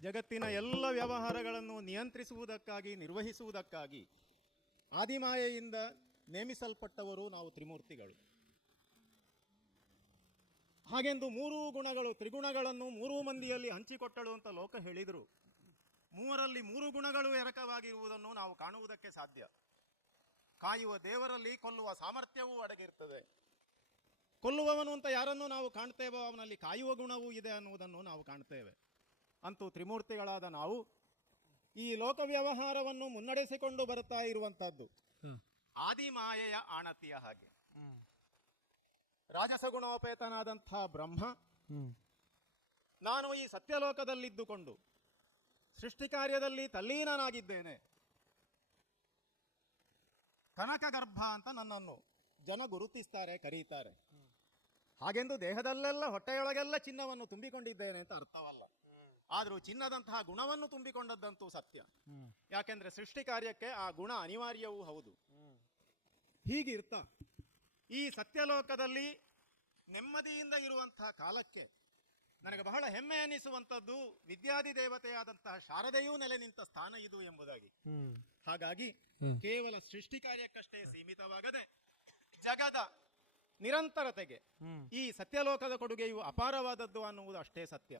ಜಗತ್ತಿನ ಎಲ್ಲ ವ್ಯವಹಾರಗಳನ್ನು ನಿಯಂತ್ರಿಸುವುದಕ್ಕಾಗಿ ನಿರ್ವಹಿಸುವುದಕ್ಕಾಗಿ ಆದಿಮಾಯೆಯಿಂದ ನೇಮಿಸಲ್ಪಟ್ಟವರು ನಾವು ತ್ರಿಮೂರ್ತಿಗಳು. ಹಾಗೆಂದು ಮೂರೂ ಗುಣಗಳು ತ್ರಿಗುಣಗಳನ್ನು ಮೂರೂ ಮಂದಿಯಲ್ಲಿ ಹಂಚಿಕೊಟ್ಟಳು ಅಂತ ಲೋಕ ಹೇಳಿದರು. ಮೂವರಲ್ಲಿ ಮೂರು ಗುಣಗಳು ಎರಕವಾಗಿರುವುದನ್ನು ನಾವು ಕಾಣುವುದಕ್ಕೆ ಸಾಧ್ಯ. ಕಾಯುವ ದೇವರಲ್ಲಿ ಕೊಲ್ಲುವ ಸಾಮರ್ಥ್ಯವೂ ಅಡಗಿರ್ತದೆ. ಕೊಲ್ಲುವವನು ಅಂತ ಯಾರನ್ನು ನಾವು ಕಾಣ್ತೇವೋ ಅವನಲ್ಲಿ ಕಾಯುವ ಗುಣವೂ ಇದೆ ಅನ್ನುವುದನ್ನು ನಾವು ಕಾಣ್ತೇವೆ. ಅಂತೂ ತ್ರಿಮೂರ್ತಿಗಳಾದ ನಾವು ಈ ಲೋಕ ವ್ಯವಹಾರವನ್ನು ಮುನ್ನಡೆಸಿಕೊಂಡು ಬರುತ್ತಾ ಇರುವಂತಹದ್ದು ಆದಿಮಾಯೆಯ ಆಣತಿಯ ಹಾಗೆ. ರಾಜಸಗುಣೋಪೇತನಾದಂಥ ಬ್ರಹ್ಮ ನಾನು ಈ ಸತ್ಯಲೋಕದಲ್ಲಿದ್ದುಕೊಂಡು ಸೃಷ್ಟಿ ಕಾರ್ಯದಲ್ಲಿ ತಲ್ಲೀನನಾಗಿದ್ದೇನೆ, ಕನಕಗರ್ಭ ಅಂತ ನನ್ನನ್ನು ಜನ ಗುರುತಿಸ್ತಾರೆ, ಕರೀತಾರೆ. ಹಾಗೆಂದು ದೇಹದಲ್ಲೆಲ್ಲ ಹೊಟ್ಟೆಯೊಳಗೆಲ್ಲ ಚಿನ್ನವನ್ನು ತುಂಬಿಕೊಂಡಿದ್ದೇನೆ ಅಂತ ಅರ್ಥವಲ್ಲ. ಆದರೂ ಚಿನ್ನದಂತಹ ಗುಣವನ್ನು ತುಂಬಿಕೊಂಡದ್ದಂತೂ ಸತ್ಯ. ಯಾಕೆಂದ್ರೆ ಸೃಷ್ಟಿ ಕಾರ್ಯಕ್ಕೆ ಆ ಗುಣ ಅನಿವಾರ್ಯವೂ ಹೌದು. ಹೀಗಿರ್ತ ಈ ಸತ್ಯಲೋಕದಲ್ಲಿ ನೆಮ್ಮದಿಯಿಂದ ಇರುವಂತಹ ಕಾಲಕ್ಕೆ ನನಗೆ ಬಹಳ ಹೆಮ್ಮೆ ಅನ್ನಿಸುವಂಥದ್ದು ವಿದ್ಯಾದಿ ದೇವತೆಯಾದಂತಹ ಶಾರದೆಯೂ ನೆಲೆ ನಿಂತ ಸ್ಥಾನ ಇದು ಎಂಬುದಾಗಿ. ಹಾಗಾಗಿ ಕೇವಲ ಸೃಷ್ಟಿ ಕಾರ್ಯಕ್ಕಷ್ಟೇ ಸೀಮಿತವಾಗದೆ ಜಗದ ನಿರಂತರತೆಗೆ ಈ ಸತ್ಯಲೋಕದ ಕೊಡುಗೆಯು ಅಪಾರವಾದದ್ದು ಅನ್ನುವುದು ಅಷ್ಟೇ ಸತ್ಯ.